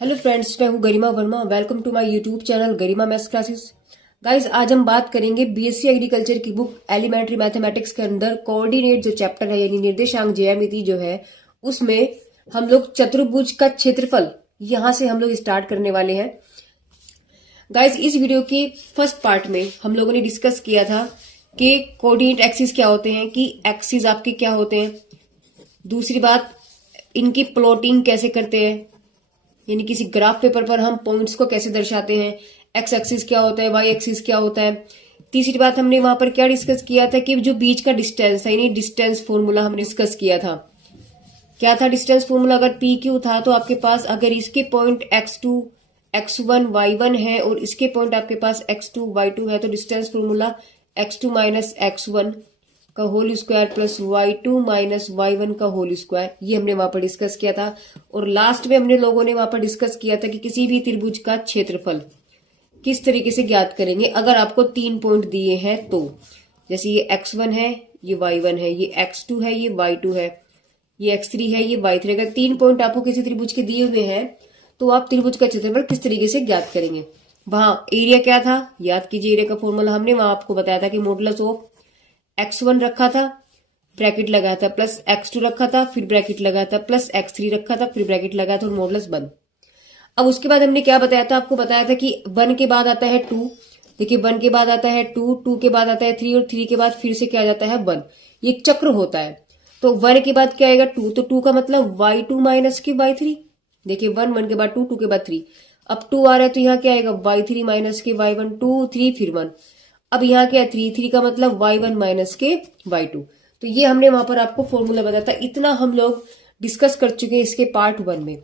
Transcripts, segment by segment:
Hello friends, मैं हूं Garima Verma. Welcome to my YouTube channel Garima maths classes. Guys, आज हम बात करेंगे बीएससी एग्रीकल्चर की बुक एलिमेंट्री मैथमेटिक्स के अंदर कोऑर्डिनेट जो चैप्टर है यानी निर्देशांक ज्यामिति जो है उसमें हम लोग चतुर्भुज का क्षेत्रफल यहां से हम लोग स्टार्ट करने वाले हैं। गाइस, इस वीडियो के फर्स्ट पार्ट में हम लोगों ने डिस्कस किया था कि कोऑर्डिनेट एक्सिस क्या होते हैं, कि एक्सिस आपके क्या होते हैं। दूसरी बात, इनकी प्लॉटिंग कैसे करते हैं, यानी किसी ग्राफ पेपर पर हम पॉइंट्स को कैसे दर्शाते हैं। एक्स एक्सिस क्या होता है, वाई एक्सिस क्या होता है। तीसरी बात, हमने वहां पर क्या डिस्कस किया था कि जो बीच का डिस्टेंस है यानी डिस्टेंस फॉर्मूला हमने डिस्कस किया था। क्या था डिस्टेंस फॉर्मूला? अगर पी क्यू था तो आपके पास अगर इसके पॉइंट x2 x1 y1 है और इसके पॉइंट आपके पास x2 y2 है तो distance formula x2 minus x1 का whole square plus y2 minus y1 का होल स्क्वायर, ये हमने वहां पर डिस्कस किया था। और लास्ट में हमने लोगों ने वहां पर डिस्कस किया था कि किसी भी त्रिभुज का क्षेत्रफल किस तरीके से ज्ञात करेंगे अगर आपको 3 पॉइंट दिए हैं तो। जैसे ये x1 है, ये y1 है, ये x2 है, ये y2 है, ये x3 है, ये y3। अगर 3 पॉइंट आपको किसी त्रिभुज के दिए हुए हैं तो आप त्रिभुज का क्षेत्रफल किस तरीके से ज्ञात करेंगे। वहां एरिया क्या था, याद कीजिए। एरिया का फॉर्मूला हमने वहां आपको बताया था कि मॉडुलस ऑफ x1 रखा था, ब्रैकेट लगाया था, प्लस x2 रखा था, फिर ब्रैकेट लगाया था, प्लस x3 रखा था, फिर ब्रैकेट लगाया था और मॉडुलस 1। अब उसके बाद हमने क्या बताया था, आपको बताया था कि 1 के बाद आता है 2। देखिए 1 के बाद आता है 2, 2 के बाद आता है 3 और 3 के बाद फिर से क्या आ जाता है 1। ये एक चक्र होता है। तो 1 के बाद क्या आएगा 2, तो 2 का मतलब y2 माइनस के y3। देखिए 1, 1 के बाद 2, 2 के बाद 3। अब 2 आ रहा है तो यहाँ क्या आएगा y3 माइनस के y1, 2 3 फिर 1। अब यहाँ क्या है 3, 3 का मतलब y1 माइनस के y2। तो ये हमने वहां पर आपको फॉर्मूला बताया था। इतना हम लोग डिस्कस कर चुके हैं इसके पार्ट 1 में।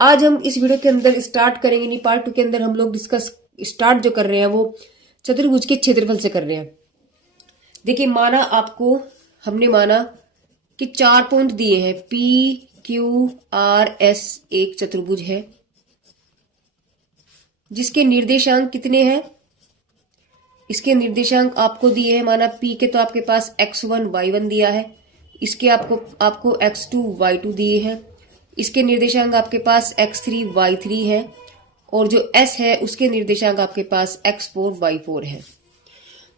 आज हम इस वीडियो के अंदर स्टार्ट करेंगे, नहीं पार्ट 2 के अंदर हम लोग डिस्कस स्टार्ट जो कर रहे हैं वो चतुर्भुज के क्षेत्रफल से कर रहे हैं। देखिए माना आपको, हमने माना कि 4 पॉइंट दिए हैं, P Q R S एक चतुर्भुज है जिसके निर्देशांक कितने हैं। इसके निर्देशांक आपको दिए हैं, माना P के तो आपके पास x1 y1 दिया है, इसके आपको x2 y2 दिए हैं, इसके निर्देशांक आपके पास x3 y3 है और जो S है उसके निर्देशांक आपके पास x4 y4 है।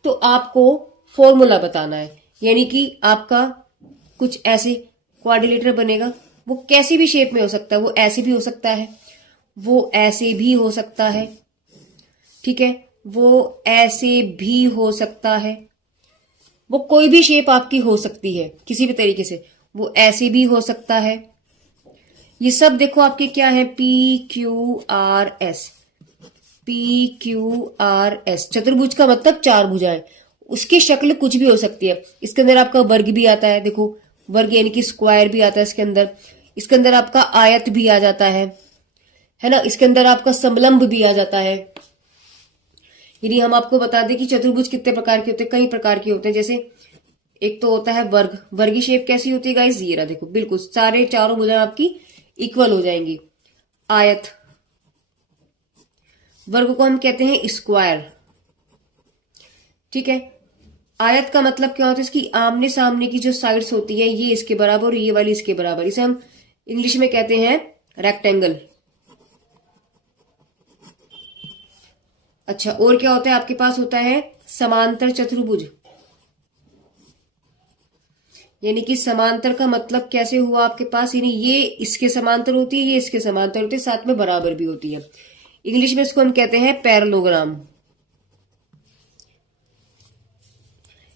तो आपको फॉर्मूला बताना है, यानी कि आपका कुछ ऐसे क्वाड्रिलेटरल बनेगा। वो कैसी भी शेप में हो सकता है, वो ऐसे भी हो सकता है, वो ऐसे भी हो सकता है, ठीक है, वो ऐसे भी हो सकता है, वो कोई भी शेप आपकी हो सकती है किसी भी तरीके से, वो ऐसे भी हो सकता है। ये सब देखो आपके क्या है, P Q R S। P Q R S चतुर्भुज का मतलब 4 भुजाएं, उसकी शक्ल कुछ भी हो सकती है। इसके अंदर आपका वर्ग भी आता है, देखो वर्ग यानी कि स्क्वायर भी आता है इसके अंदर। इसके अंदर आपका आयत भी आ जाता है ना। इसके अंदर आपका समलंब भी आ जाता है। यदि हम आपको बता दें कि चतुर्भुज कितने प्रकार के होते हैं, कई प्रकार के होते हैं। जैसे एक तो होता है वर्ग। वर्ग की शेप कैसी होती है गाइस, ये रहा देखो, बिल्कुल सारे चारों भुजाएं आपकी इक्वल हो जाएंगी। आयत, वर्ग को हम कहते हैं स्क्वायर, ठीक है। आयत का मतलब क्या होता है, इसकी आमने सामने की जो साइड्स होती है ये इसके बराबर और ये वाली इसके बराबर, इसे हम इंग्लिश में कहते हैं रेक्टेंगल। अच्छा, और क्या होता है आपके पास, होता है समांतर चतुर्भुज। यानी कि समांतर का मतलब कैसे हुआ आपके पास, यानी ये इसके समांतर होती है, ये इसके समांतर होती है, साथ में बराबर भी होती है। इंग्लिश में इसको हम कहते हैं पैरेललोग्राम।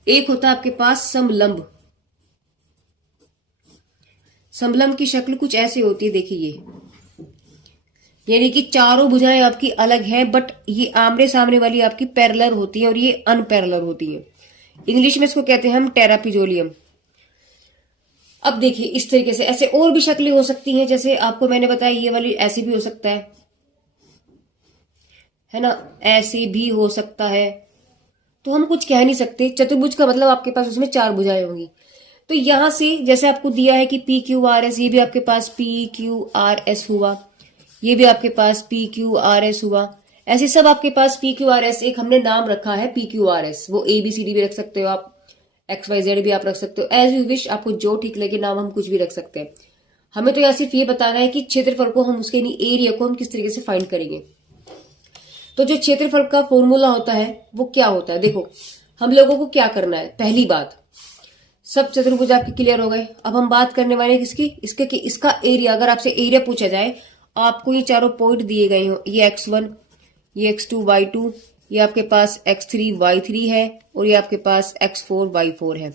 एक होता है आपके पास समलंब। समलंब की शक्ल कुछ ऐसे होती है, देखिए ये, यानी कि चारों भुजाएं आपकी अलग हैं बट ये आमने सामने वाली आपकी पैरेलल होती है और ये अनपैरेलल होती है। इंग्लिश में इसको कहते हैं हम टेरापिजोलियम। अब देखिए इस तरीके से ऐसे और भी शक्लें हो सकती हैं, जैसे आपको मैंने बताया ये वाली ऐसे भी हो सकता है ना, ऐसे भी हो सकता है। तो हम कुछ कह नहीं सकते। चतुर्भुज का मतलब आपके पास उसमें 4 भुजाएं होंगी। तो यहां से जैसे आपको दिया है कि P Q R S, ये भी आपके पास P Q R S हुआ, ये भी आपके पास P Q R S हुआ, ऐसे सब आपके पास P Q R S। एक हमने नाम रखा है P Q R S, वो ABCD भी रख सकते हो आप, XYZ भी आप रख सकते हो, एज यू विश, आपको जो ठीक लगे नाम हम कुछ भी रख सकते हैं। हमें तो यहाँ सिर्फ ये बताना है कि क्षेत्रफल को हम उसके एरिया को हम किस तरीके से फाइंड करेंगे। तो जो क्षेत्रफल का फॉर्मूला होता है वो क्या होता है, देखो हम लोगों को क्या करना है। पहली बात, सब चतुर्भुज आपके क्लियर हो गए। अब हम बात करने वाले हैं किसकी, इसके कि इसका एरिया। अगर आपसे एरिया पूछा जाए, आपको ये चारों पॉइंट दिए गए हो, ये x1, ये x2 y2, ये आपके पास x3 y3 है और ये आपके पास x4 y4 है।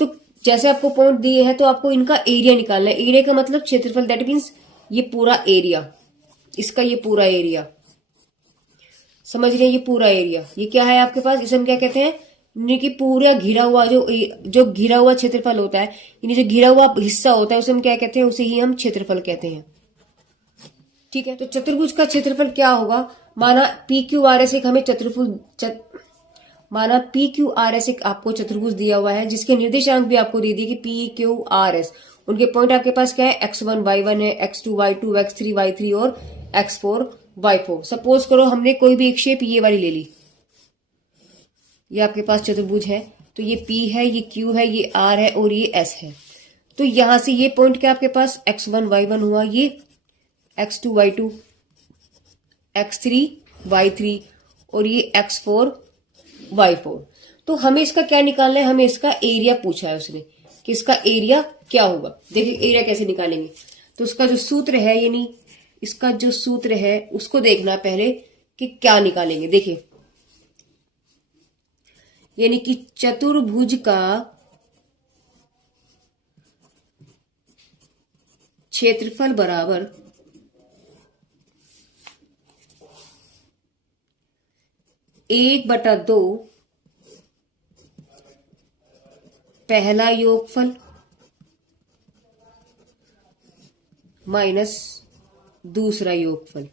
तो जैसे आपको पॉइंट दिए हैं तो आपको इनका एरिया निकालना है। एरिया का मतलब क्षेत्रफल, दैट मीन्स ये पूरा एरिया, इसका ये पूरा एरिया, समझ रहे हैं, ये पूरा एरिया। ये क्या है आपके पास, इसे हम क्या कहते हैं, यानी कि पूरा घिरा हुआ जो घिरा हुआ क्षेत्रफल होता है, यानी जो घिरा हुआ हिस्सा होता है उसे हम क्या कहते हैं, उसे ही हम क्षेत्रफल कहते हैं। ठीक है, तो चतुर्भुज का क्षेत्रफल क्या होगा, माना पी क्यू आर एस एक हमें माना पी क्यू आर एस एक आपको चतुर्भुज दिया हुआ है, जिसके निर्देशांक भी आपको दे दिए कि पी क्यू आर एस। उनके पॉइंट आपके पास क्या है, x1 y1 है, x2 y2, x3 y3 और x4 y4। सपोज करो हमने कोई भी एक शेप ये वाली ले ली, ये आपके पास चतुर्भुज है, तो ये P है, ये Q है, ये R है और ये S है। तो यहां से ये पॉइंट क्या आपके पास x1 y1 हुआ, ये x2 y2, x3 y3 और ये x4 y4। तो हमें इसका क्या निकालना है, हमें इसका एरिया पूछा है उसने कि इसका एरिया क्या होगा। देखिए एरिया कैसे निकालेंगे, तो उसका जो सूत्र है, यानी इसका जो सूत्र है उसको देखना पहले कि क्या निकालेंगे। देखिए यानी कि चतुर्भुज का क्षेत्रफल बराबर 1/2 पहला योगफल माइनस दूसरा योगफल।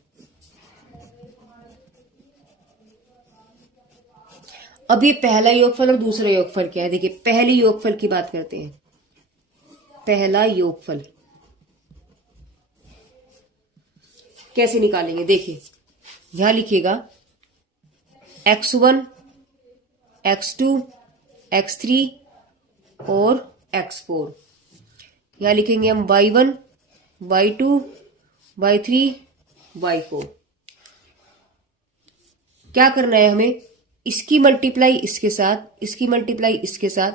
अब ये पहला योगफल और दूसरा योगफल क्या है, देखिए पहले योगफल की बात करते हैं। पहला योगफल कैसे निकालेंगे, देखिए यहां लिखिएगा x1, x2, x3 और x4। यहां लिखेंगे हम y1, y2, y3, y4। क्या करना है हमें, इसकी मल्टीप्लाई इसके साथ, इसकी मल्टीप्लाई इसके साथ,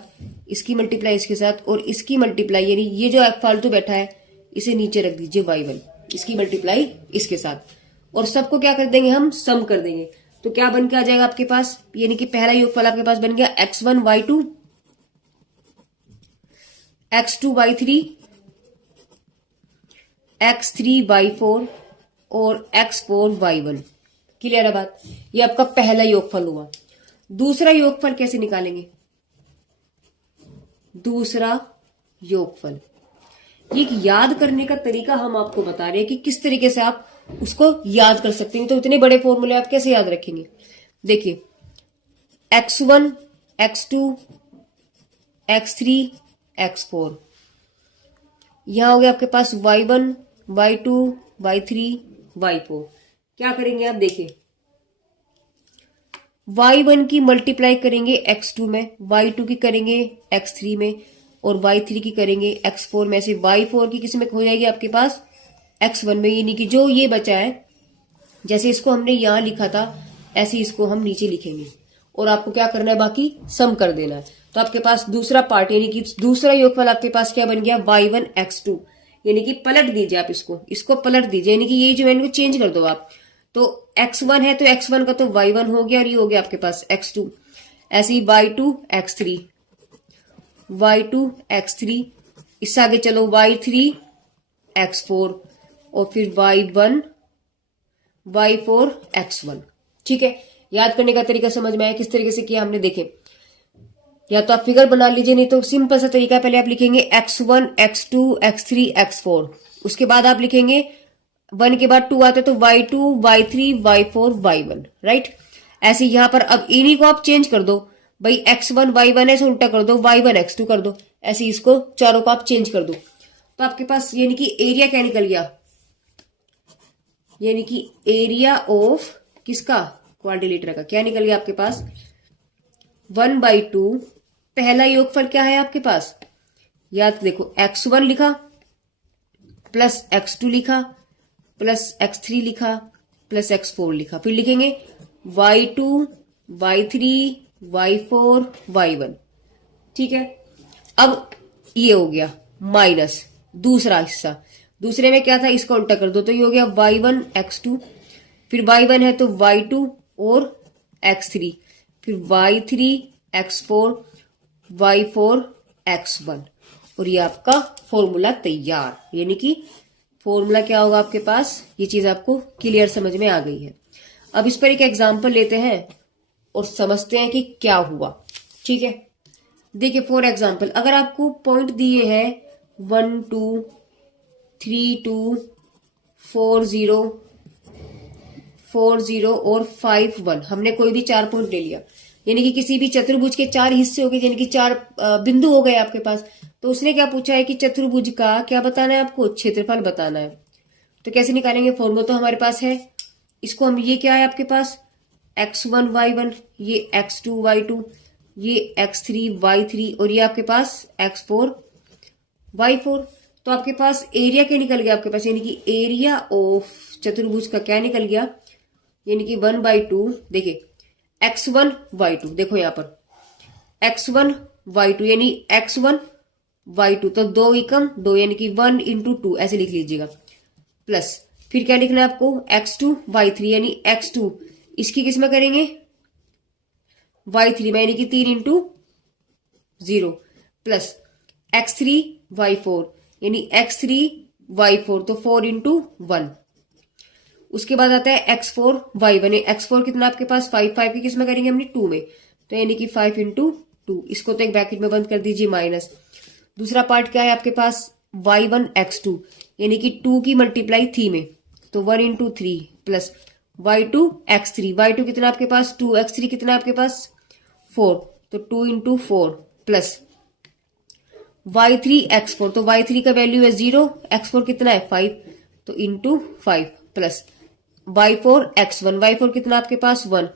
इसकी मल्टीप्लाई इसके साथ और इसकी मल्टीप्लाई, यानी ये जो फालतू बैठा है इसे नीचे रख दीजिए y1, इसकी मल्टीप्लाई इसके साथ, और सबको क्या कर देंगे हम, सम कर देंगे। तो क्या बन के आ जाएगा आपके पास, यानी कि पहला योगफल आपके पास बन गया x1 y2, x2 y3, x3 y4 और x4 y1। क्लियर है बात, ये आपका पहला योगफल हुआ। दूसरा योगफल कैसे निकालेंगे, दूसरा योगफल ये याद करने का तरीका हम आपको बता रहे हैं कि किस तरीके से आप उसको याद कर सकते हैं। तो इतने बड़े फॉर्मूले आप कैसे याद रखेंगे। देखिए x1, x2, x3, x4, यहां हो गया आपके पास y1, y2, y3, y4। क्या करेंगे आप, देखिए y1 की मल्टीप्लाई करेंगे x2 में, y2 की करेंगे x3 में और y3 की करेंगे x4 में। से y4 की किस में हो जाएगी आपके पास x1 में, यानी कि जो ये बचा है जैसे इसको हमने यहां लिखा था ऐसे इसको हम नीचे लिखेंगे और आपको क्या करना है, बाकी सम कर देना है। तो आपके पास दूसरा पार्ट यानी कि दूसरा योगफल आपके पास क्या बन गया y1 x2, यानी कि पलट दीजिए आप इसको पलट दीजिए, यानी कि ये जो है इनको चेंज कर दो आप। तो x1 है तो x1 का तो y1 हो गया और ये हो गया आपके पास x2। ऐसे ही y2 x3, y2 x3, इससे आगे चलो y3 x4 और फिर y1 y4 x1। ठीक है, याद करने का तरीका समझ में आया किस तरीके से किया हमने। देखें या तो आप फिगर बना लीजिए, नहीं तो सिंपल सा तरीका, पहले आप लिखेंगे x1 x2 x3 x4, उसके बाद आप लिखेंगे 1 के बाद 2 आता है तो y2 y3 y4 y1, right. ऐसे यहां पर अब इन्हीं को आप चेंज कर दो, भाई x1 y1 ऐसे उल्टा कर दो, y1 x2 कर दो, ऐसे इसको चारों को आप चेंज कर दो। तो आपके पास यानी कि एरिया क्या निकल गया, यानी कि एरिया ऑफ किसका, क्वाड्रिलेटरल का क्या निकल गया आपके पास 1/2। पहला योगफल क्या है आपके पास, याद देखो x1 लिखा प्लस x2 लिखा, प्लस x3 लिखा, प्लस x4 लिखा। फिर लिखेंगे y2, y3, y4, y1। ठीक है, अब ये हो गया माइनस दूसरा हिस्सा। दूसरे में क्या था, इसका उल्टा कर दो तो ये हो गया y1 x2, फिर y1 है तो y2 और x3, फिर y3 x4, y4 x1। और ये आपका फॉर्मूला तैयार। यानी कि फॉर्मूला क्या होगा आपके पास, ये चीज आपको क्लियर समझ में आ गई है। अब इस पर एक एग्जांपल लेते हैं और समझते हैं कि क्या हुआ। ठीक है, देखिए फॉर एग्जांपल अगर आपको पॉइंट दिए हैं 1 2 3 2 4 0 4 0 और 5 1, हमने कोई भी 4 पॉइंट ले लिया, यानी कि किसी भी चतुर्भुज के 4 हिस्से हो गए, यानी कि 4 बिंदु हो गए आपके पास। तो उसने क्या पूछा है कि चतुर्भुज का क्या बताना है आपको, क्षेत्रफल बताना है। तो कैसे निकालेंगे, फॉर्मूला तो हमारे पास है। इसको हम, ये क्या है आपके पास x1 y1, ये x2 y2, ये x3 y3 और ये आपके पास x4 y4। तो आपके पास एरिया क्या निकल गया आपके पास, यानी कि एरिया ऑफ चतुर्भुज का क्या निकल गया, यानी कि 1/2। देखिए x1 y2, देखो यहां पर x1 y2 यानी x1 y2, तो 2 एकम 2 यानी कि 1 × 2 ऐसे लिख लीजिएगा। प्लस फिर क्या लिखना है आपको x2 y3 यानी x2, इसकी किस में करेंगे y3 में, यानी कि 3 × 0, प्लस x3 y4 यानी x3 y4, तो 4 × 1। उसके बाद आता है x4 y1, x4 कितना आपके पास 5, 5 की किस में करेंगे हमने 2 में, तो यानी कि 5 × 2। इसको तो एक ब्रैकेट में बंद कर दीजिए माइनस। दूसरा पार्ट क्या है आपके पास y1 x2 यानी कि 2 की मल्टीप्लाई 3 में, तो 1 × 3 प्लस y2 x3, y2 कितना आपके पास 2, x3 कितना आपके पास 4, तो 2 × 4 प्लस y3 x4, तो y3 का वैल्यू है 0, x4 कितना है 5, तो × 5 प्लस y4 x1, y4 कितना आपके पास 1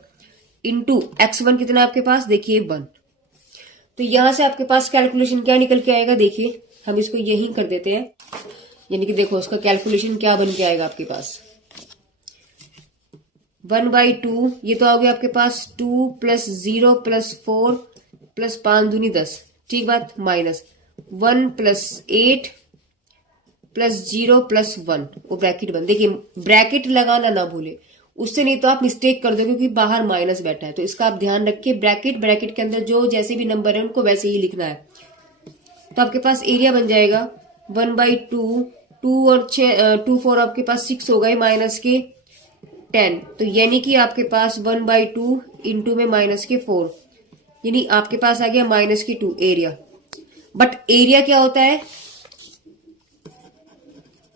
× x1 कितना आपके पास देखिए 1। तो यहां से आपके पास कैलकुलेशन क्या निकल के आएगा, देखिए हम इसको यही कर देते हैं, यानी कि देखो उसका कैलकुलेशन क्या बन के आएगा आपके पास 1/2, ये तो आ गया आपके पास 2 + 0 + 4 + 5 दूनी 10, ठीक बात, माइनस 1 + 8 + 0 + 1 और ब्रैकेट बंद। देखिए ब्रैकेट लगाना ना भूले, उससे नहीं तो आप मिस्टेक कर दो क्योंकि बाहर माइनस बैठा है, तो इसका आप ध्यान रखिए। ब्रैकेट के अंदर जो जैसे भी नंबर है उनको वैसे ही लिखना है। तो आपके पास एरिया बन जाएगा 1/2, 2 और 2 4 आपके पास 6 हो गए, माइनस के 10, तो यानी कि आपके पास 1/2 × में माइनस के 4, यानी आपके पास आ गया माइनस के 2 एरिया। बट एरिया क्या होता है,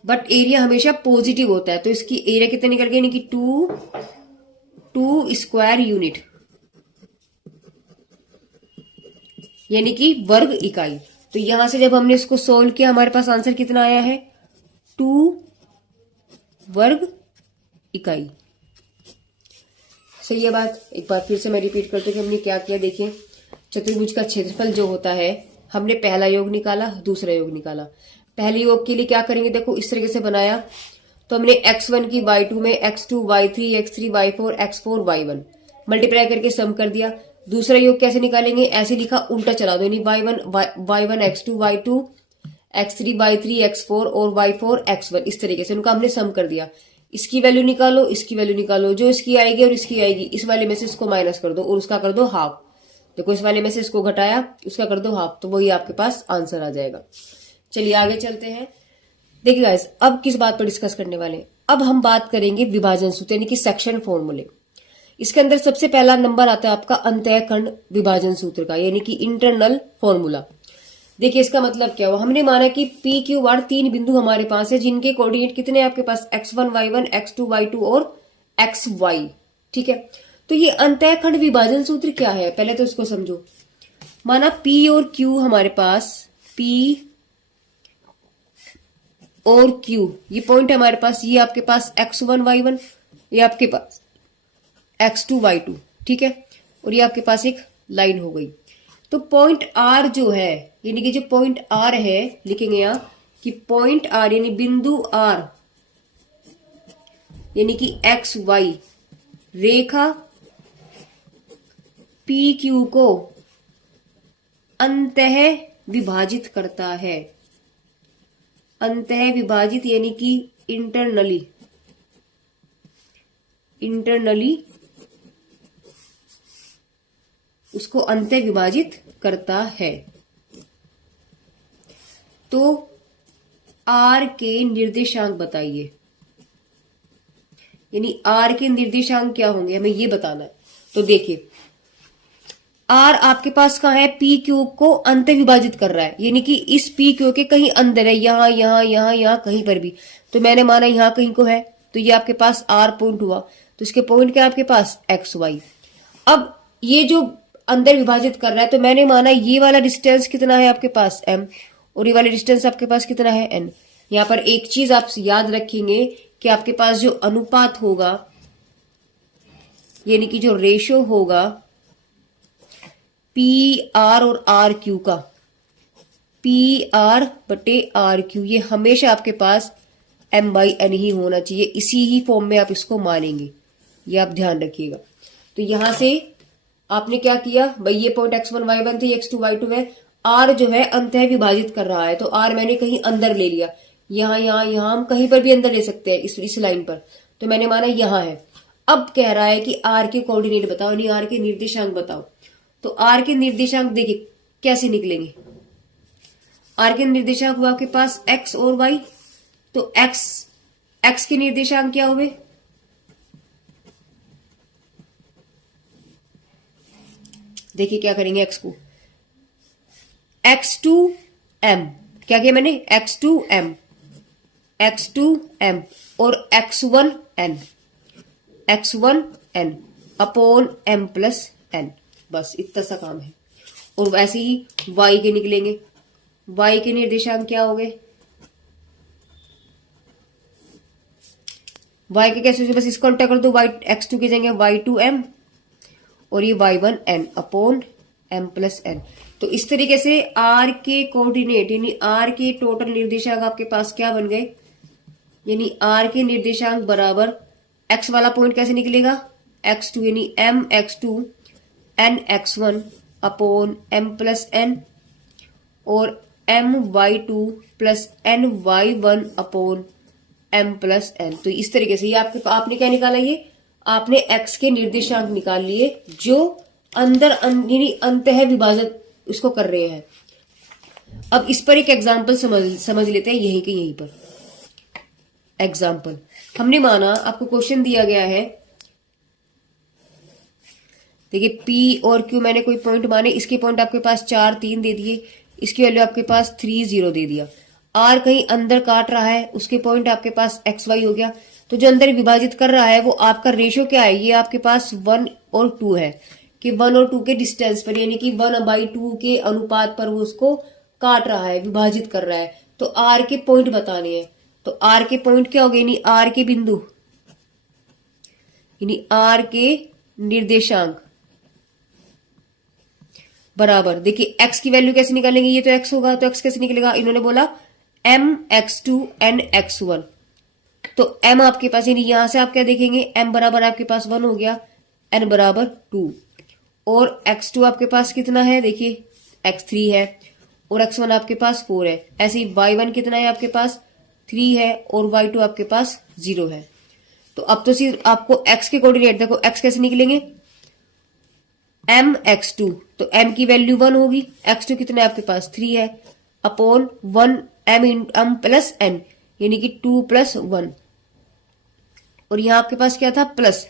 बट एरिया हमेशा पॉजिटिव होता है, तो इसकी एरिया कितने निकल गया, यानी कि 2 स्क्वायर यूनिट, यानी कि वर्ग इकाई। तो यहां से जब हमने इसको सोल्व किया हमारे पास आंसर कितना आया है 2 वर्ग इकाई। सही है बात। एक बार फिर से मैं रिपीट करती हूँ कि हमने क्या किया। देखिए चतुर्भुज का क्षेत्रफल जो होता है, हमने पहला योग निकाला, दूसरा योग निकाला। पहले योग के लिए क्या करेंगे, देखो इस तरीके से बनाया, तो हमने x1 की y2 में x2 y3 x3 y4 x4 y1 multiply करके सम कर दिया। दूसरा योग कैसे निकालेंगे, ऐसे लिखा, उल्टा चला दो, यानी y1 x2 y2 x3 y3 x4 और y4 x1, इस तरीके से उनका हमने सम कर दिया। इसकी वैल्यू निकालो, इसकी वैल्यू निकालो, जो इसकी आएगी और इसकी आएगी, इस वाले में से इसको माइनस कर दो और उसका कर दो हाफ। देखो इस वाले में से इसको घटाया, उसका कर दो हाफ, तो वही आपके पास आंसर आ जाएगा। चलिए आगे चलते हैं। देखिए गाइस, अब किस बात पर डिस्कस करने वाले हैं, अब हम बात करेंगे विभाजन सूत्र यानी कि सेक्शन फॉर्मूले। इसके अंदर सबसे पहला नंबर आता है आपका अंतःखंड विभाजन सूत्र का, यानी कि इंटरनल फॉर्मूला। देखिए इसका मतलब क्या हुआ, हमने माना कि पी क्यू आर 3 बिंदु हमारे पास है जिनके कोऑर्डिनेट कितने हैं आपके पास x1 y1 x2 y2 और xy, ठीक है। तो ये अंतःखंड विभाजन सूत्र क्या है, पहले तो इसको समझो। माना P और Q हमारे पास, P और Q ये पॉइंट हमारे पास, ये आपके पास x1 y1, ये आपके पास x2 y2, ठीक है, और ये आपके पास एक लाइन हो गई। तो पॉइंट R जो है, यानी कि जो पॉइंट R है, लिखेंगे यहाँ कि पॉइंट आर यानी बिंदु आर यानी कि एक्स वाई रेखा पी क्यू को अंतः विभाजित करता है। अंतः विभाजित यानी कि इंटरनली उसको अंतः विभाजित करता है। तो आर के निर्देशांक बताइए, यानी आर के निर्देशांक क्या होंगे हमें ये बताना है। तो देखिए आर आपके पास कहाँ है, पी क्यू को अंत विभाजित कर रहा है, यानी कि इस पी क्यू के कहीं अंदर है, यहां यहां यहां यहां कहीं पर भी। तो मैंने माना यहां कहीं को है, तो ये आपके पास आर पॉइंट हुआ। तो इसके पॉइंट क्या है आपके पास एक्स वाई। अब ये जो अंदर विभाजित कर रहा है, तो मैंने माना ये वाला डिस्टेंस कितना है आपके पास एम, और ये वाला डिस्टेंस आपके पास कितना है एन। यहाँ पर एक चीज आप याद रखेंगे कि आपके पास जो अनुपात होगा यानी कि जो रेशो होगा पी आर और आर क्यू का, पी आर बटे आर क्यू, ये हमेशा आपके पास एम बाई एन ही होना चाहिए। इसी ही फॉर्म में आप इसको मानेंगे, ये आप ध्यान रखिएगा। तो यहां से आपने क्या किया भाई, ये पॉइंट x1 y1 थे, x2 y2 है। आर जो है अंतः विभाजित कर रहा है, तो आर मैंने कहीं अंदर ले लिया, यहां यहां यहां हम कहीं पर भी अंदर ले सकते हैं इस लाइन पर। तो मैंने माना यहां है। अब कह रहा है कि आर के कोऑर्डिनेट बताओ, यानी आर के निर्देशांक बताओ। तो आर के निर्देशांक देखिए कैसे निकलेंगे। आर के निर्देशांक हुआ आपके पास एक्स और वाई। तो एक्स के निर्देशांक क्या हुए, देखिए क्या करेंगे एक्स को, x2 m, क्या किया मैंने x2 m और x1 n upon m plus n, बस इतना सा काम है। और वैसे ही y के निकलेंगे, y के निर्देशांक क्या हो गए, y के कैसे, बस इसको उल्टा कर दो, x2 के जाएंगे y2 m और ये y1 n upon m plus n। तो इस तरीके से r के कोऑर्डिनेट यानी r के टोटल निर्देशांक आपके पास क्या बन गए, यानी r के निर्देशांक बराबर x वाला पॉइंट कैसे निकलेगा, x2 यानी m x2 n x1 upon m plus n और m y2 plus n y1 upon m plus n। तो इस तरीके से ये आपने क्या निकाला, ये आपने x के निर्देशांक निकाल लिए जो अंदर यानी अंतः विभाजन उसको कर रहे हैं। अब इस पर एक एग्जांपल समझ लेते हैं, यहीं के यहीं पर एग्जांपल। हमने माना आपको क्वेश्चन दिया गया है, देखिए P और Q मैंने कोई पॉइंट माने, इसके पॉइंट आपके पास 4 3 दे दिए, इसकी वैल्यू आपके पास 3 0 दे दिया। R कहीं अंदर काट रहा है, उसके पॉइंट आपके पास एक्स वाई हो गया। तो जो अंदर विभाजित कर रहा है वो आपका रेशो क्या है, ये आपके पास 1 और 2 है, कि 1 और 2 के डिस्टेंस पर यानी कि 1/2 के अनुपात पर वो उसको काट रहा है, विभाजित कर रहा है। तो आर के पॉइंट बताने हैं। तो आर के पॉइंट क्या हो गए, यानी आर के बिंदु यानी आर के निर्देशांक बराबर, देखिए एक्स की वैल्यू कैसे निकालेंगे, ये तो एक्स होगा, तो एक्स कैसे निकलेगा, इन्होंने बोला m x2 n x1। तो m आपके पास यानी यहां से आप क्या देखेंगे, m बराबर आपके पास 1 हो गया, n बराबर 2 और x2 आपके पास कितना है, देखिए x3 है और x1 आपके पास 4 है। ऐसे ही y1 कितना है आपके पास 3 है और y2 आपके पास 0 है। तो अब तो सिर्फ आपको x के कोऑर्डिनेट देखो, x कैसे निकलेंगे, m x2, तो m की वैल्यू 1 होगी, x2 कितना है आपके पास 3 है अपॉन 1 m प्लस n यानी कि 2 प्लस 1 और यहां आपके पास क्या था प्लस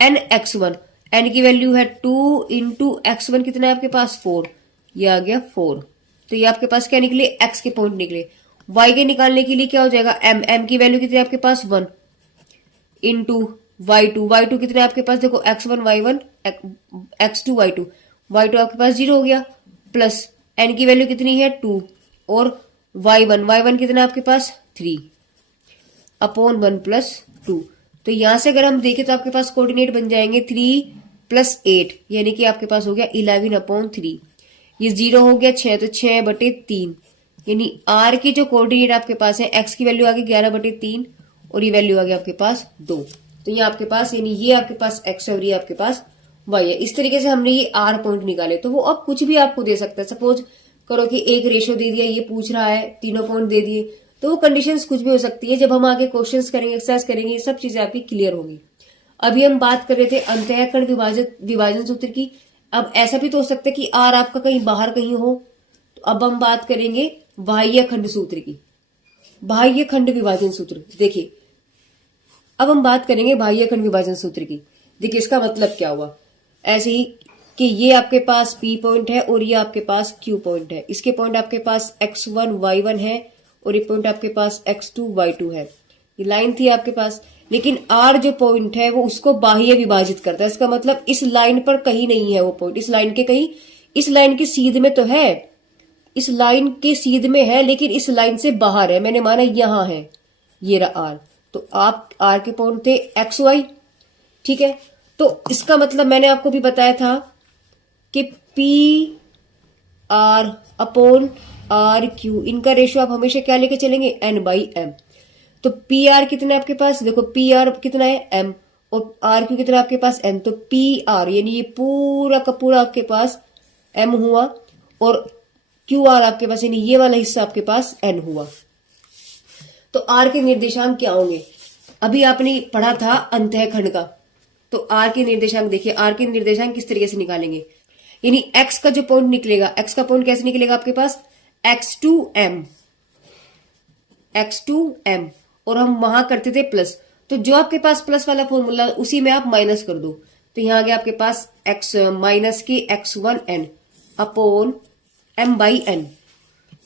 n x1, n की वैल्यू है 2 इंटू x1 कितना है आपके पास 4, ये आ गया 4। तो ये आपके पास क्या निकले, x के पॉइंट निकले। y के निकालने के लिए क्या हो जाएगा, m की वैल्यू कितनी है आपके पास 1 इंटू y2 कितने आपके पास देखो x1 y1 x2 y2 आपके पास 0 हो गया, प्लस n की वैल्यू कितनी है 2 और y1 कितना आपके पास 3 अपॉन 1 प्लस 2। तो यहां से अगर हम देखें तो आपके पास कोऑर्डिनेट बन जाएंगे 3 प्लस 8 यानी कि आपके पास हो गया 11 अपॉन 3। ये 0 हो गया 6 तो 6/3 यानी आर की जो कोऑर्डिनेट आपके पास है, एक्स की वैल्यू आ गई 11/3 और ये वैल्यू आ गई आपके पास 2। तो ये आपके पास यानी ये आपके पास एक्स है और ये आपके पास वाई है। इस तरीके से हमने ये आर पॉइंट निकाले। तो वो अब कुछ भी आपको दे सकता है। सपोज करो कि एक रेशो दे दिया, ये पूछ रहा है, तीनों पॉइंट दे दिए, तो वो कंडीशंस कुछ भी हो सकती है। जब हम आगे क्वेश्चंस करेंगे, एक्सरसाइज करेंगे, ये सब चीजें आपकी क्लियर होंगी। अभी हम बात कर रहे थे अंतःखंड विभाजन सूत्र की। अब ऐसा भी तो हो सकता है कि आर आपका कहीं बाहर कहीं हो। तो अब हम बात करेंगे बाह्य खंड सूत्र की, बाह्य खंड विभाजन सूत्र। देखिए अब हम बात करेंगे बाह्य खंड विभाजन सूत्र की। देखिए इसका मतलब क्या हुआ, ऐसे ही कि ये आपके पास P पॉइंट है और ये आपके पास Q पॉइंट है। इसके पॉइंट आपके पास x1 y1 है और ये पॉइंट आपके पास x2 y2 है। ये लाइन थी आपके पास, लेकिन R जो पॉइंट है वो उसको बाह्य विभाजित करता है। इसका मतलब इस लाइन पर कहीं नहीं है वो पॉइंट, इस लाइन के कहीं, इस लाइन की सीध में तो है, इस लाइन के सीध में है, लेकिन इस लाइन से बाहर है। मैंने माना यहां है, ये रहा R। तो आप R के पॉइंट थे एक्स वाई, ठीक है। तो इसका मतलब मैंने आपको भी बताया था कि P R upon R Q, इनका रेशियो आप हमेशा क्या लेके चलेंगे, n/m। तो पी आर कितना है आपके पास, देखो पी आर कितना है m और आर क्यू कितना है आपके पास n। तो पी आर यानी ये पूरा का पूरा आपके पास m हुआ और क्यू आर आपके पास यानी ये वाला हिस्सा आपके पास n हुआ। तो आर के निर्देशांक क्या होंगे, अभी आपने पढ़ा था अंतःखंड का। तो आर के निर्देशांक देखिए, आर के निर्देशांक किस तरीके से निकालेंगे, यानी एक्स का जो पॉइंट निकलेगा, एक्स का पॉइंट कैसे निकलेगा आपके पास x2m, x2m, और हम वहां करते थे प्लस। तो जो आपके पास प्लस वाला फॉर्मूला उसी में आप माइनस कर दो। तो यहां आ गया आपके पास x माइनस के x1n अपॉन m/n।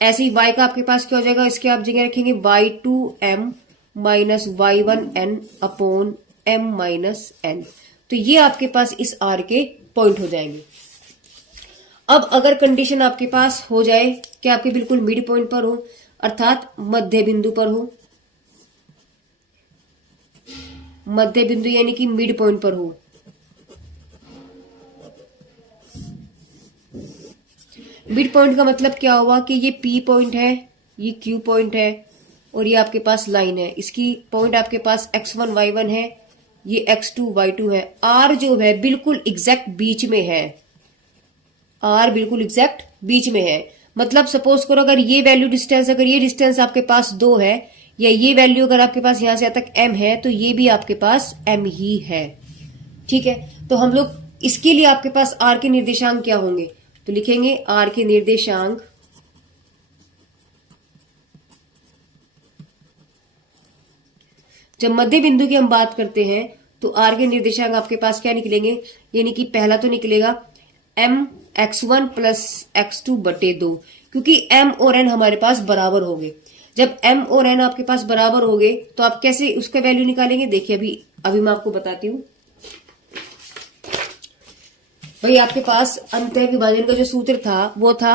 ऐसे ही y का आपके पास क्या हो जाएगा, इसके आप जगह रखेंगे y2m minus y1n upon m-n। तो ये आपके पास इस r के पॉइंट हो जाएंगे। अब अगर कंडीशन आपके पास हो जाए कि आपके बिल्कुल मिड पॉइंट पर हो, अर्थात मध्य बिंदु पर हो, मध्य बिंदु यानी कि मिड पॉइंट पर हो। मिड पॉइंट का मतलब क्या हुआ कि ये P पॉइंट है, ये Q पॉइंट है और ये आपके पास लाइन है। इसकी पॉइंट आपके पास x1 y1 है, ये x2 y2 है। R जो है बिल्कुल एग्जैक्ट बीच में है, R बिल्कुल एग्जैक्ट बीच में है। मतलब सपोज करो अगर ये वैल्यू डिस्टेंस, अगर ये डिस्टेंस आपके पास 2 है, या ये वैल्यू अगर आपके पास यहां से यहां तक m है, तो ये भी आपके पास m ही है, ठीक है। तो हम लोग इसके लिए आपके पास R के निर्देशांक क्या होंगे, तो लिखेंगे R के निर्देशांक जब मध्य बिंदु की हम बात करते हैं तो R के निर्देशांक आपके पास क्या निकलेंगे, यानी कि पहला तो निकलेगा mx1 प्लस x2/2, क्योंकि m और n हमारे पास बराबर हो गए। जब m और n आपके पास बराबर हो गए तो आप कैसे उसका वैल्यू निकालेंगे, देखिए अभी मैं आपको बताती हूँ। भाई आपके पास अंतः विभाजन का जो सूत्र था वो था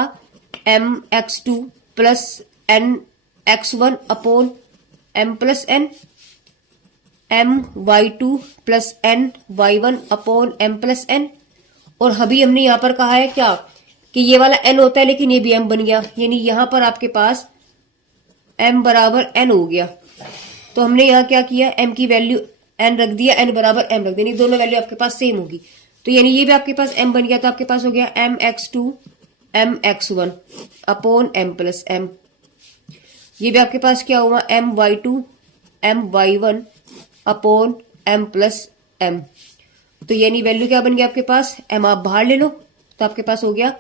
mx2 plus nx1 upon m plus n, my2 plus ny1 upon m plus n। और अभी हमने यहां पर कहा है क्या कि ये वाला n होता है लेकिन ये भी m बन गया, यानी यहां पर आपके पास m बराबर n हो गया। तो हमने यहां क्या किया, m की वैल्यू n रख दिया, n बराबर m रख दिया, दोनों वैल्यू आपके पास सेम होगी। तो यानी ये भी आपके पास m बन गया। तो आपके पास हो गया mx2 mx1 upon m plus m। ये भी आपके पास क्या हुआ my2 my1 upon m plus m। तो यानी वैल्यू क्या बन गया आपके पास, m आप बाहर ले लो, तो आपके पास हो गया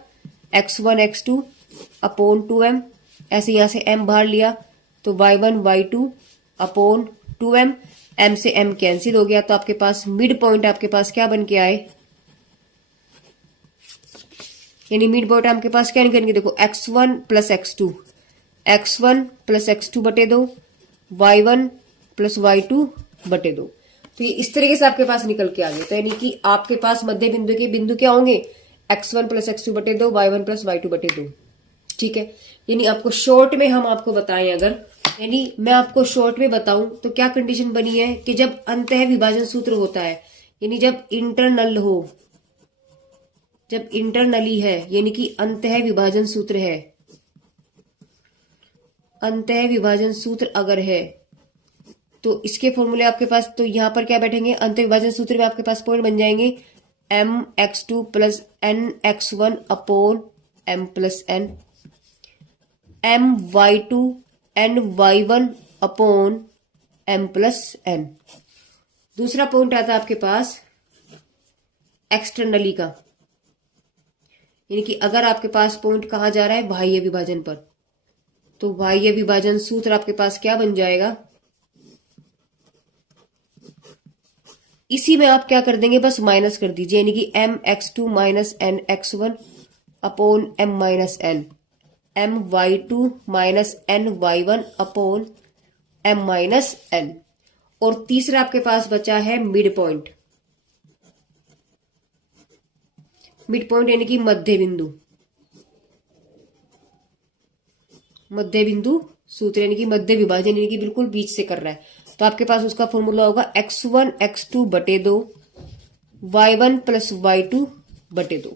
x1 x2 अपॉन 2m। ऐसे यहां से m बाहर लिया तो y1 y2 upon 2m, m से m कैंसिल हो गया। तो आपके पास मिड पॉइंट आपके पास क्या बन के आए, यानी मिड पॉइंट आपके पास क्या निकलेंगे, देखो x1 plus x2, x1 plus x2/2, y1 plus y2/2। तो ये इस तरीके से आपके पास निकल के आ गए। तो यानी कि आपके पास मध्य बिंदु के बिंदु क्या होंगे, x1 plus x2/2, y1 plus y2/2, ठीक है। यानी आपको शॉर्ट में हम आपको बताएं, अगर यानी मैं आपको शॉर्ट में बताऊं तो क्या कंडीशन बनी है कि जब अंतः विभाजन सूत्र होता है, यानी जब इंटरनल हो, जब इंटरनली है, यानी कि अंतः विभाजन सूत्र है, अंतः विभाजन सूत्र अगर है तो इसके फॉर्मूले आपके पास, तो यहां पर क्या बैठेंगे, अंतः विभाजन सूत्र में आपके पास पॉइंट बन जाएंगे mx2 plus nx1 upon m plus n, my2 ny1 upon m plus n। दूसरा पॉइंट आता है आपके पास एक्सटर्नली का, यानी कि अगर आपके पास पॉइंट कहा जा रहा है बाह्य विभाजन पर, तो बाह्य विभाजन सूत्र आपके पास क्या बन जाएगा, इसी में आप क्या कर देंगे, बस माइनस कर दीजिए, यानी कि mx2 minus nx1 upon m minus n, my2 minus ny1 upon m minus n। और तीसरा आपके पास बचा है मिड पॉइंट, मिड पॉइंट यानी कि मध्य बिंदु, मध्य बिंदु सूत्र यानी कि मध्य विभाजन, यानी कि बिल्कुल बीच से कर रहा है, तो आपके पास उसका फॉर्मूला होगा x1 x2 बटे 2 y1 प्लस y2 बटे 2।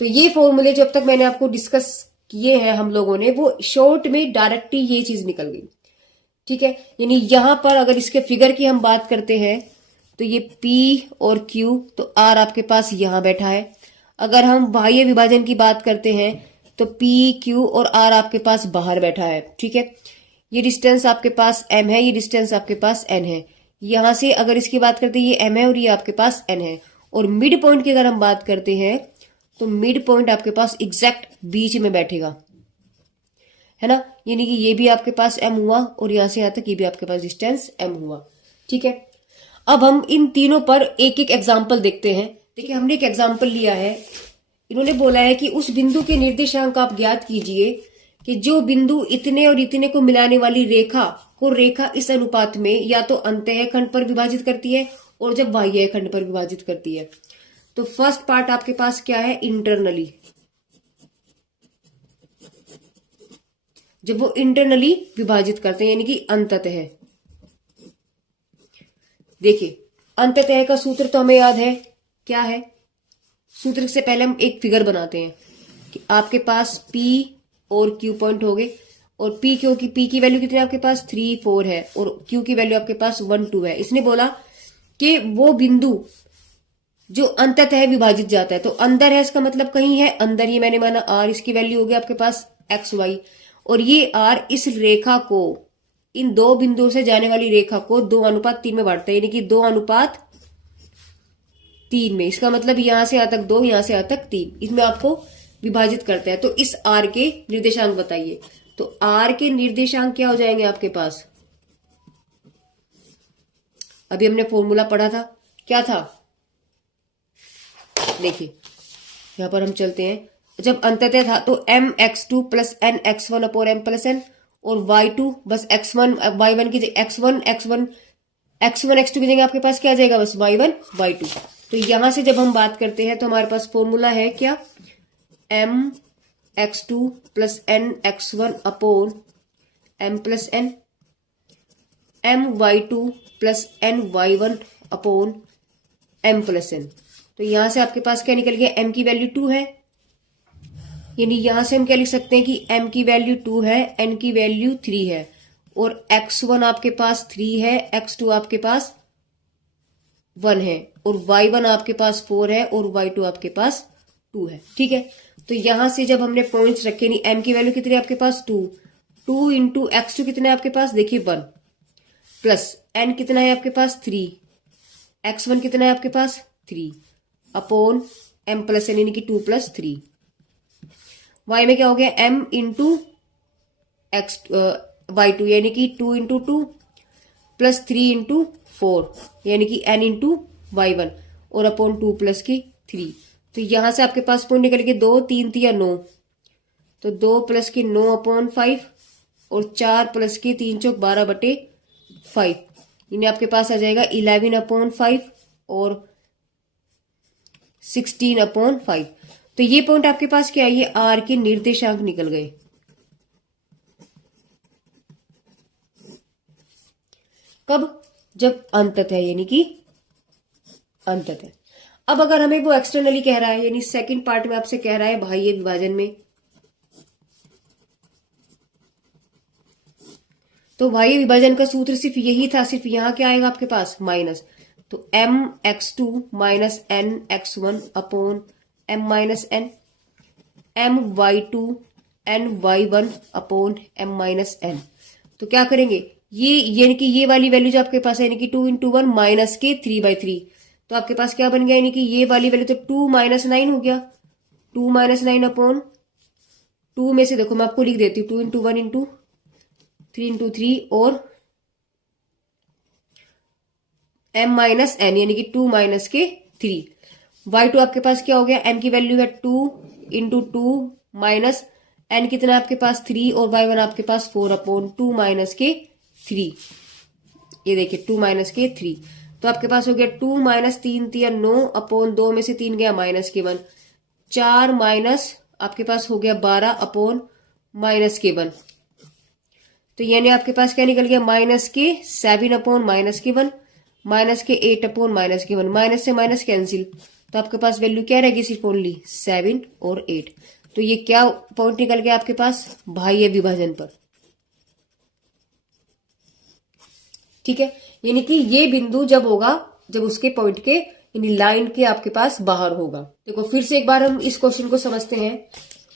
तो ये फॉर्मूले जो अब तक मैंने आपको डिस्कस किए हैं हम लोगों ने, वो शॉर्ट में डायरेक्टली ये चीज निकल गई, ठीक है। यानी यहां पर अगर इसके फिगर की हम बात करते हैं तो ये P और Q, तो R आपके पास यहां बैठा है। अगर हम बाह्य विभाजन की बात करते हैं तो P Q और R आपके पास बाहर बैठा है, ठीक है। ये डिस्टेंस आपके पास M है, ये डिस्टेंस आपके पास N है। यहां से अगर इसकी बात करते हैं ये M है और ये आपके पास N है। और मिड पॉइंट की अगर हम बात करते हैं तो मिड पॉइंट आपके पास एग्जैक्ट बीच में बैठेगा, है ना, यानी कि ये भी आपके पास M हुआ और यहां से यहां तक ये भी आपके पास डिस्टेंस M हुआ, ठीक है। अब हम इन तीनों पर एक एक एग्जाम्पल देखते हैं। देखिए हमने एक एग्जाम्पल लिया है, इन्होंने बोला है कि उस बिंदु के निर्देशांक आप ज्ञात कीजिए कि जो बिंदु इतने और इतने को मिलाने वाली रेखा को रेखा इस अनुपात में या तो अंतः खंड पर विभाजित करती है और जब बाह्य खंड पर विभाजित करती है। तो फर्स्ट पार्ट आपके पास क्या है, इंटरनली, जब वो इंटरनली विभाजित करते हैं यानी कि अंततः। देखिए अंततः का सूत्र तो हमें याद है, क्या है, सूत्र से पहले हम एक फिगर बनाते हैं कि आपके पास P और Q पॉइंट हो गए, और P क्योंकि P की वैल्यू कितनी आपके पास 3 4 है और Q की वैल्यू आपके पास 1 2 है। इसने बोला कि वो बिंदु जो अंततः विभाजित जाता है, तो अंदर है इसका मतलब कहीं है अंदर, ये मैंने माना R, इसकी वैल्यू हो गई आपके पास XY, और ये R इस रेखा को, इन दो बिंदुओं से जाने वाली रेखा को 2:3 में बांटता है, यानी कि 2:3 में। इसका मतलब यहां से यहां तक 2, यहां से यहां तक 3, इसमें आपको विभाजित करता है। तो इस R के निर्देशांक बताइए, तो R के निर्देशांक क्या हो जाएंगे आपके पास, अभी हमने फॉर्मूला पढ़ा था, क्या था, देखिए यहां पर हम चलते हैं, जब अंततः था तो mx2 plus nx1 upon m plus n, और y2 बस x1 y1 की x1 x2 की जगह आपके पास क्या आ जाएगा, बस y1 y2। तो यहां से जब हम बात करते हैं तो हमारे पास फॉर्मूला है क्या, mx2 plus nx1 upon m plus n, my2 plus ny1 upon m plus n। तो यहां से आपके पास क्या निकल गया, m की वैल्यू 2 है, यानी यहां से हम क्या लिख सकते हैं कि m की वैल्यू 2 है, n की वैल्यू 3 है, और x1 आपके पास 3 है, x2 आपके पास 1 है, और y1 आपके पास 4 है, और y2 आपके पास 2 है, ठीक है। तो यहां से जब हमने पॉइंट्स रखे, नहीं m की वैल्यू कितनी है आपके पास 2 इंटू x2 कितना है आपके पास, देखिए 1, प्लस n कितना है आपके पास 3, x1 कितना है आपके पास 3 अपॉन m प्लस n, यानी कि 2 प्लस 3। y में क्या हो गया, m इंटू एक्स y2 यानी कि 2 इंटू 2 प्लस 3 इंटू 4 यानी कि n इंटू y1, और अपॉन 2 प्लस की 3। तो यहां से आपके पास पॉइंट निकल के 2 3 3 9, तो 2 प्लस की 9 अपॉन 5, और 4 प्लस की 3 चौक 12 बटे 5, यानी आपके पास आ जाएगा 11 अपॉन 5 और 16 अपॉन 5। तो ये पॉइंट आपके पास क्या है, ये R के निर्देशांक निकल गए। कब, जब अंततः, यानी कि अंततः। अब अगर हमें वो एक्सटर्नली कह रहा है, यानी सेकंड पार्ट में आपसे कह रहा है बाह्य विभाजन में, तो y विभाजन का सूत्र सिर्फ यही था, सिर्फ यहाँ क्या आएगा आपके पास माइनस, तो mx2 minus nx1 upon m minus n, my2 ny1 upon m minus n। तो क्या करेंगे, ये यानी कि ये वाली वैल्यू जो आपके पास है, यानी कि 2 इंटू 1 माइनस के 3/3, तो आपके पास क्या बन गया, यानी कि ये वाली वैल्यू तो 2 माइनस 9 हो गया, 2 माइनस 9 अपॉन 2 में से देखो मैं आपको लिख देती हूँ, 2 इंटू 1 इंटू 3 इंटू 3 और m माइनस n, यानी कि 2 माइनस के 3। y2 आपके पास क्या हो गया, m की वैल्यू है 2 इंटू 2 माइनस n कितना आपके पास 3 और y1 आपके पास 4 अपॉन 2 माइनस के 3। ये देखिए 2 माइनस के 3, तो आपके पास हो गया 2 माइनस 3 3 9 अपॉन 2 में से 3 गया माइनस के 1, 4 माइनस आपके पास हो गया 12 अपॉन माइनस के 1। तो यानी आपके पास क्या निकल गया, माइनस के 7 अपॉन माइनस के 1, माइनस के 8 अपॉन माइनस के 1, माइनस से माइनस कैंसिल, तो आपके पास वैल्यू क्या रहेगी, सिर्फ ओनली 7 और 8। तो ये क्या पॉइंट निकल गया आपके पास, बाह्य विभाजन पर। ठीक है, यानी कि ये बिंदु जब होगा जब उसके पॉइंट के यानी लाइन के आपके पास बाहर होगा। देखो फिर से एक बार हम इस क्वेश्चन को समझते हैं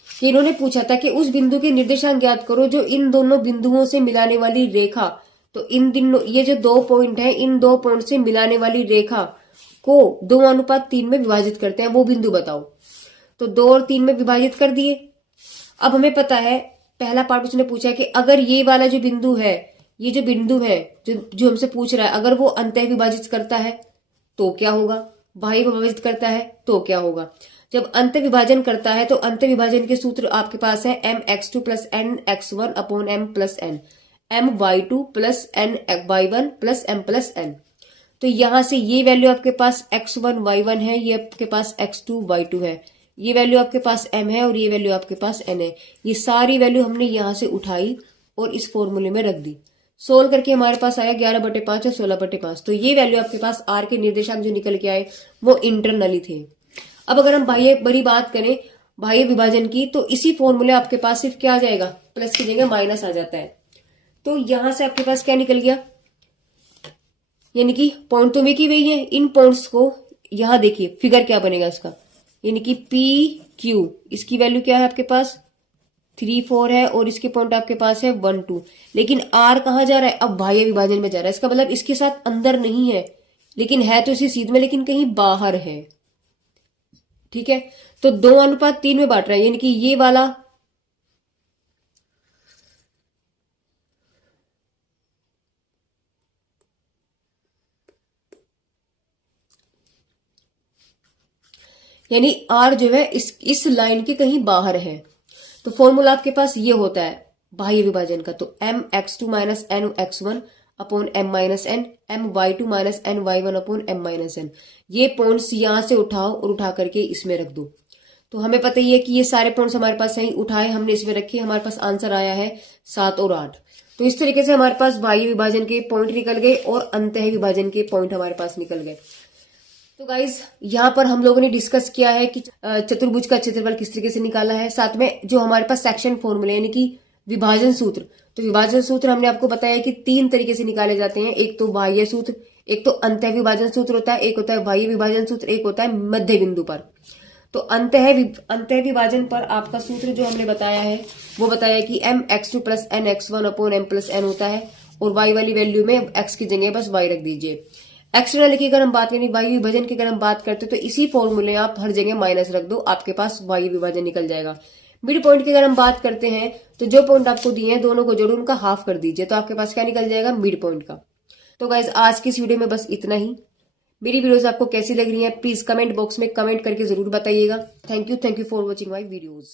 कि इन्होंने पूछा था कि उस बिंदु के निर्देशांक ज्ञात करो जो इन दोनों बिंदुओं से मिलाने वाली रेखा, तो इन दिनों ये जो 2 पॉइंट है, इन 2 पॉइंट से मिलाने वाली रेखा को 2:3 में विभाजित करते हैं, वो बिंदु बताओ। तो 2 और 3 में विभाजित कर दिए। अब हमें पता है पहला पार्ट उसने पूछा है कि अगर ये वाला जो बिंदु है, ये जो बिंदु है जो हमसे पूछ रहा है, अगर वो अंतः विभाजित करता है तो क्या होगा, बाह्य विभाजित करता है तो क्या होगा। जब अंत विभाजन करता है तो अंत विभाजन के सूत्र आपके पास है mx2 plus nx1 upon m plus n, my2 plus ny1 plus m plus n। तो यहां से ये वैल्यू आपके पास x1 y1 है, ये आपके पास x2 y2 है, ये वैल्यू आपके पास m है और ये वैल्यू आपके पास n है। ये सारी वैल्यू हमने यहां से उठाई और इस फॉर्मूले में रख दी। सोल्व करके हमारे पास आया 11/5 और 16/5। तो ये वैल्यू आपके पास r के निर्देशांक जो निकल के आए वो इंटरनली थे। अब अगर हम बाह्य बड़ी बात करें बाह्य विभाजन की, तो इसी फॉर्मूले आपके पास सिर्फ क्या आ जाएगा, प्लस की जगह माइनस आ जाता है। तो यहां से आपके पास क्या निकल गया, यानी कि पॉइंट तो एक ही वही है, इन पॉइंट्स को यहां देखिए फिगर क्या बनेगा इसका, यानी कि पी क्यू, इसकी वैल्यू क्या है आपके पास 3 4 है और इसके पॉइंट आपके पास है 1 2, लेकिन आर कहां जा रहा है, अब बाह्य विभाजन में जा रहा है। इसका मतलब इसके साथ अंदर नहीं है, लेकिन है तो इसी सीध में, लेकिन कहीं बाहर है। ठीक है, तो 2:3 में बांट रहा है, यानी कि ये वाला यानी आर जो है इस लाइन के कहीं बाहर है। तो फॉर्मूला आपके पास ये होता है बाह्य विभाजन का, तो mx2 minus nx1 upon m minus n, my2 minus ny1 upon m minus n। ये पॉइंट्स यहां से उठाओ और उठा करके इसमें रख दो। तो हमें पता ही है कि ये सारे पॉइंट्स हमारे पास सही उठाए हमने इसमें रखे, हमारे पास आंसर आया है 7 और 8। तो इस तरीके से हमारे पास बाह्य विभाजन के पॉइंट निकल गए और अंतः विभाजन के पॉइंट हमारे पास निकल गए। तो गाइज यहाँ पर हम लोगों ने डिस्कस किया है कि चतुर्भुज का क्षेत्रफल किस तरीके से निकाला है, साथ में जो हमारे पास सेक्शन फॉर्मूले यानी कि विभाजन सूत्र। तो विभाजन सूत्र हमने आपको बताया कि 3 तरीके से निकाले जाते हैं, एक तो बाह्य सूत्र, एक तो अंतः विभाजन सूत्र होता है, एक होता है बाह्य विभाजन सूत्र, एक होता है मध्य बिंदु पर। तो अंतः विभाजन पर आपका सूत्र जो हमने बताया है वो बताया कि mx2 plus nx1 upon m plus n होता है, और y वाली वैल्यू में x की जगह बस y रख दीजिए। एक्सटर्नल की अगर हम बात करें वायु विभाजन की अगर हम बात करते तो इसी फॉर्मूले आप हर जगह माइनस रख दो, आपके पास वायु विभाजन निकल जाएगा। मिड पॉइंट की अगर हम बात करते हैं तो जो पॉइंट आपको दिए हैं दोनों को जोड़ो, उनका हाफ कर दीजिए, तो आपके पास क्या निकल जाएगा, मिड पॉइंट का। तो गाइज आज की इस वीडियो में बस इतना ही। मेरी वीडियोस आपको कैसी लग रही है प्लीज कमेंट बॉक्स में कमेंट करके जरूर बताइएगा। Thank you for watching my videos.